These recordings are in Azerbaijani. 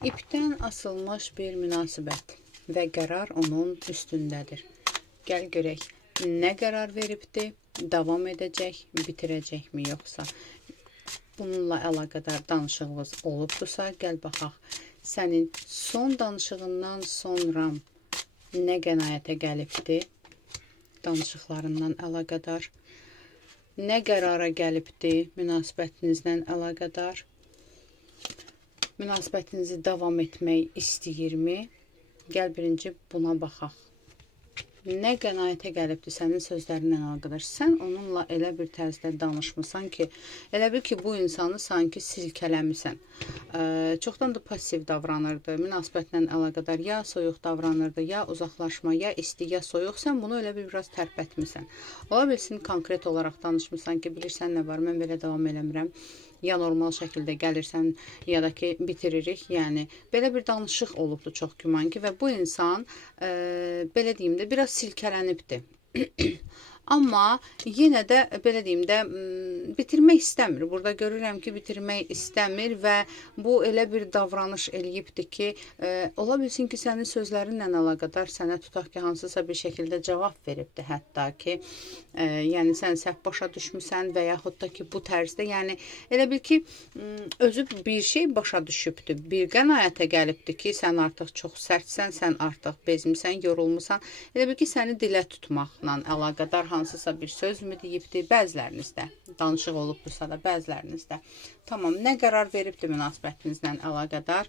İpdən asılmış bir münasibət və qərar onun üstündədir. Gəl görək, nə qərar veribdir, davam edəcək, bitirəcəkmi yoxsa? Bununla əlaqədar danışığımız olubdursa, gəl baxaq. Sənin son danışığından sonra nə qənaətə gəlibdir? Danışıqlarından əlaqədar. Nə qərara gəlibdir münasibətinizlə əlaqədar? Münasibətinizi davam etmək istəyirmi? Gəl birinci buna baxaq. Nə qənaətə gəlibdir sənin sözlərinlə əlaqədar? Sən onunla elə bir tərzdə danışmısan ki, elə bil ki, bu insanı sanki silkələmisən. Çoxdan da pasiv davranırdı, münasibətlə əlaqədar ya soyuq davranırdı, ya uzaqlaşma, ya isti, ya soyuq. Sən bunu elə bir biraz tərpətmisən. Ola bilsin, konkret olaraq danışmısan ki, bilirsən nə var, mən belə davam eləmirəm. Ya normal şəkildə gəlirsən, ya da ki, bitiririk. Yəni, belə bir danışıq olubdur çox güman ki, və bu insan, belə deyim də, biraz silkələnibdir. Amma yenə də, belə deyim də, bitirmək istəmir. Burada görürəm ki, bitirmək istəmir və bu elə bir davranış eləyibdir ki, ola bilsin ki, sənin sözlərinlə əlaqədar sənə tutaq ki, hansısa bir şəkildə cavab veribdir. Hətta ki, yəni sən səhv başa düşmüsən və yaxud da ki, bu tərzdə, yəni elə bil ki, özü bir şey başa düşübdür. Bir qənaətə gəlibdir ki, sən artıq çox sərtsən, sən artıq bezmisən, yorulmusan. Elə bil ki, səni dilə tutmaqla əlaqədar hansısa bir söz mü deyibdir? Bəzilərinizdə danışıq olubdursa da, bəzilərinizdə. Tamam, nə qərar veribdir münasibətinizlə əlaqədar?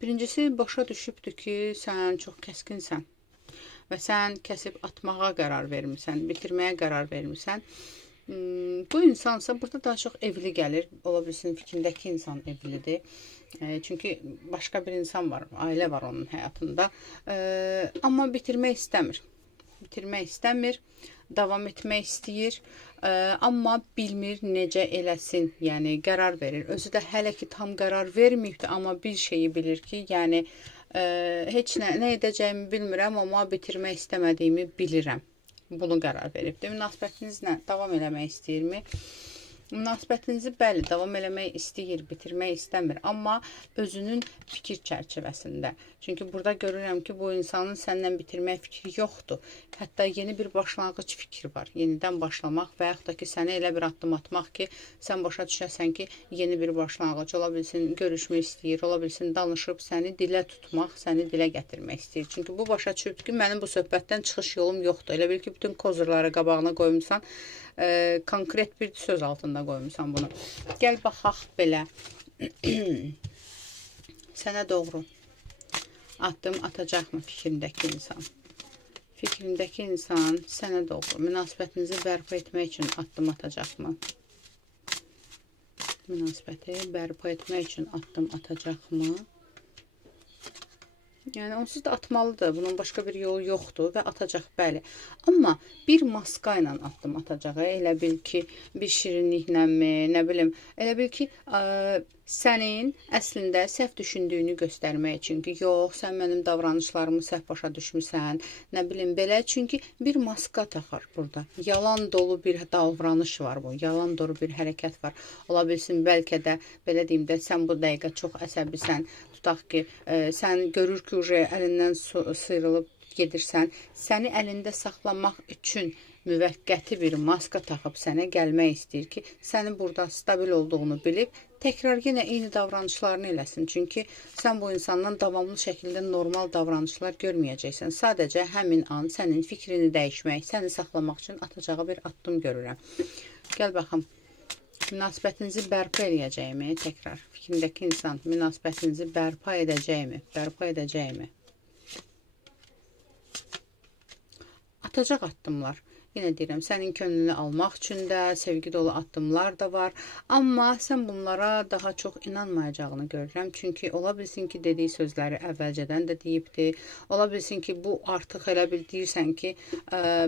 Birincisi, başa düşübdür ki, sən çox kəskinsən və sən kəsib atmağa qərar vermirsən, bitirməyə qərar vermirsən. Bu insansa burada daha çox evli gəlir. Ola bilsin, fikrindəki insan evlidir. Çünki başqa bir insan var, ailə var onun həyatında. Amma bitirmək istəmir. Bitirmək istəmir, davam etmək istəyir. Amma bilmir necə eləsin, yəni qərar verir. Özü də hələ ki tam qərar verməyibdir, amma bir şeyi bilir ki, yəni heç nə edəcəyimi bilmirəm, amma bitirmək istəmədiyimi bilirəm. Bunu qərar veribdir. Münasibətinizlə davam eləmək istəyirmi? Münasibətinizi bəli, davam eləmək istəyir, bitirmək istəmir, amma özünün fikir çərçivəsində. Çünki burada görürəm ki, bu insanın səndən bitirmək fikri yoxdur. Hətta yeni bir başlanğıc fikri var. Yenidən başlamaq və yaxud da ki, sənə elə bir addım atmaq ki, sən başa düşəsən ki, yeni bir başlanğıc. Ola bilsin, görüşmək istəyir, ola bilsin, danışıb səni dilə tutmaq, səni dilə gətirmək istəyir. Çünki bu başa düşübdür ki, mənim bu söhbətdən çıxış yolum yoxdur. Elə bil ki, bütün kozurları qabağına qoymuşsan, konkret bir söz altında qoymuşsan bunu. Gəl baxaq belə. Sənə doğru addım atacaqmı fikrindəki insan? Fikrindəki insan sənə doğru münasibətinizi bərpa etmək üçün addım atacaqmı? Münasibəti bərpa etmək üçün addım atacaqmı? Yəni, onsuz da atmalıdır. Bunun başqa bir yolu yoxdur və atacaq, bəli. Amma bir maska ilə addım atacaq. Elə bil ki, bir şirinliklə mi, nə bilim, elə bil ki, sənin əslində səhv düşündüyünü göstərmək üçün ki, yox, sən mənim davranışlarımı səhv başa düşmüsən, nə bilim, belə. Çünki bir maska taxar burada. Yalan dolu bir davranış var bu. Yalan dolu bir hərəkət var. Ola bilsin, bəlkə də, belə deyim də, sən bu dəqiqə çox əsəbisən. Tutaq ki, sən görür ki, əlindən sıyrılıb gedirsən, səni əlində saxlamaq üçün müvəqqəti bir maska taxıb sənə gəlmək istəyir ki, sənin burada stabil olduğunu bilib, təkrar yenə eyni davranışlarını eləsin. Çünki sən bu insandan davamlı şəkildə normal davranışlar görməyəcəksən. Sadəcə həmin an sənin fikrini dəyişmək, səni saxlamaq üçün atacağı bir addım görürəm. Gəl baxım. Münasibətinizi bərpa edəcəkmi? Təkrar fikrindəki insan münasibətinizi bərpa edəcəkmi? Bərpa edəcəkmi? Atacaq addımlar. Yenə deyirəm, sənin könlünü almaq üçün də sevgi dolu addımlar da var. Amma sən bunlara daha çox inanmayacağını görürəm. Çünki ola bilsin ki, dediyi sözləri əvvəlcədən də deyibdir. Ola bilsin ki, bu artıq elə bil deyirsən ki,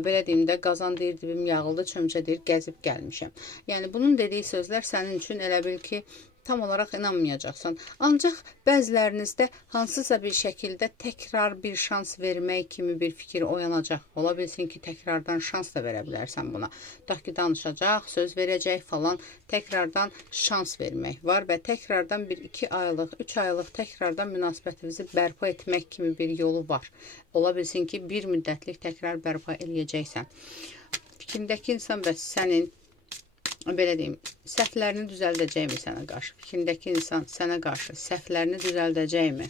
belə deyim də, qazan deyir, dibim yağıldı, çömçə deyir, gəzib gəlmişəm. Yəni, bunun dediyi sözlər sənin üçün elə bil ki, tam olarak inanmayacaqsan. Ancaq bəzilərinizdə hansısa bir şəkildə təkrar bir şans vermək kimi bir fikir oyanacaq. Ola bilsin ki, təkrardan şans da verə bilərsən buna. Tutaq ki, danışacaq, söz verəcək falan, təkrardan şans vermək var və təkrardan bir 2 aylıq, 3 aylıq təkrardan münasibətinizi bərpa etmək kimi bir yolu var. Ola bilsin ki, bir müddətlik təkrar bərpa eləyəcəksən. Fikrindəki insan bəs sənin belə deyim, səhvlərini düzəldəcəkmi sənə qarşı? Fikrindəki insan sənə qarşı səhvlərini düzəldəcəkmi?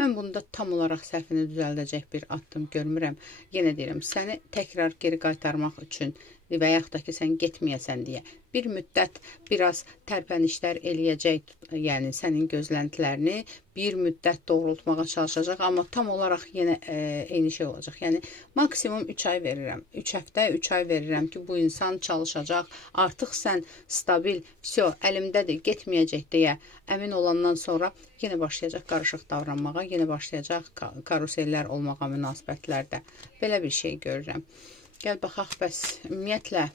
Mən bunda tam olaraq səhvini düzəldəcək bir addım görmürəm. Yenə deyirəm, səni təkrar geri qaytarmaq üçün və yaxud da ki, sən getməyəsən deyə bir müddət biraz tərpənişlər eləyəcək, yəni sənin gözləntilərini bir müddət doğrultmağa çalışacaq, amma tam olaraq yenə eyni şey olacaq. Yəni maksimum 3 ay verirəm. 3 həftə, 3 ay verirəm ki, bu insan çalışacaq. Artıq sən stabil, əlimdədir, getməyəcək deyə əmin olandan sonra yenə başlayacaq qarışıq davranmağa, yenə başlayacaq karusellər olmağa münasibətlərdə. Belə bir şey görürəm. Gəl baxaq, bəs ümumiyyətlə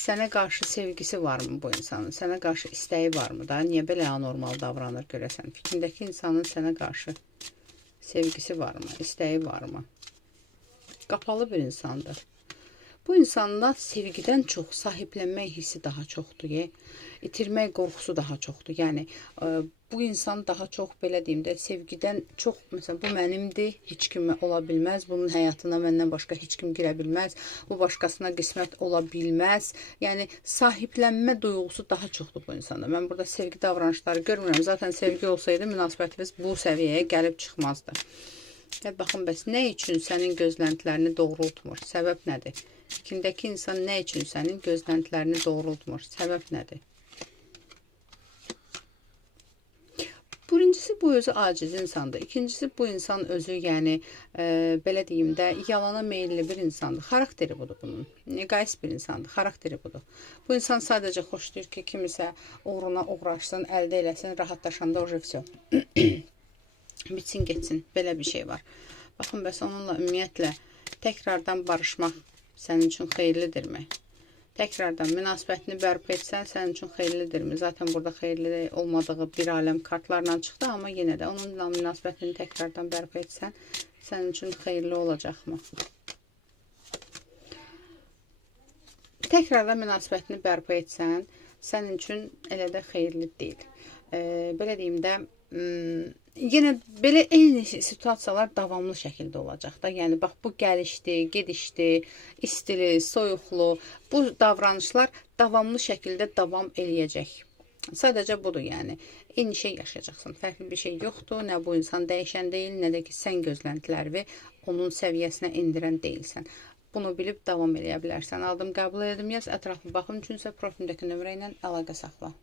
sənə qarşı sevgisi varmı bu insanın? Sənə qarşı istəyi varmı da? Niyə belə anormal davranır görəsən? Fikrindəki insanın sənə qarşı sevgisi varmı? İstəyi varmı? Qapalı bir insandır. Bu insanda sevgidən çox sahiblənmək hissi daha çoxdur. İtirmək qorxusu daha çoxdur. Yəni bu insan daha çox, belə deyim də, sevgidən çox, məsələn, bu mənimdir, heç kim ola bilməz, bunun həyatına məndən başqa heç kim girə bilməz, bu başqasına qismət ola bilməz. Yəni sahiblənmə duyğusu daha çoxdur bu insanda. Mən burada sevgi davranışları görmürəm. Zaten sevgi olsaydı münasibətimiz bu səviyyəyə gəlib çıxmazdı. Gəl baxın, bəs nə üçün sənin gözləntilərini doğrultmur? Səbəb nədir? Fikrindəki insan nə üçün sənin gözləntilərini doğrultmur? Səbəb nədir? Birincisi, bu özü aciz insandır. İkincisi, bu insan özü, yəni belə deyim də, yalana meyilli bir insandır. Xarakteri budur bunun. Egoist bir insandır. Xarakteri budur. Bu insan sadəcə xoşlayır ki, kimisə uğruna uğraşsın, əldə eləsin, rahatlaşanda o vəsə. Bitsin, geçsin. Belə bir şey var. Baxın, bəs onunla ümumiyyətlə təkrardan barışmaq sənin üçün xeyirlidirmi? Təkrardan münasibətini bərpa etsən sənin üçün xeyirlidirmi? Zaten burada xeyirli olmadığı bir aləm kartlarla çıxdı, amma yenə də onunla münasibətini təkrardan bərpa etsən sənin üçün xeyirli olacaqmı? Təkrardan münasibətini bərpa etsən sənin üçün elə də xeyirli deyil. Belə deyim də, yenə belə eyni situasiyalar davamlı şəkildə olacaq da. Yəni bax, bu gəlişdi, gedişdi, istili, soyuqlu, bu davranışlar davamlı şəkildə davam eləyəcək. Sadəcə budur, yəni eyni şey yaşayacaqsın. Fərqli bir şey yoxdur. Nə bu insan dəyişən deyil, nə də ki sən gözləntiləri onun səviyyəsinə endirən deyilsən. Bunu bilib davam eləyə bilərsən. Aldım, qəbul edim, yaz, ətraflı baxım üçünsə profilimdəki nömrə ilə əlaqə saxla.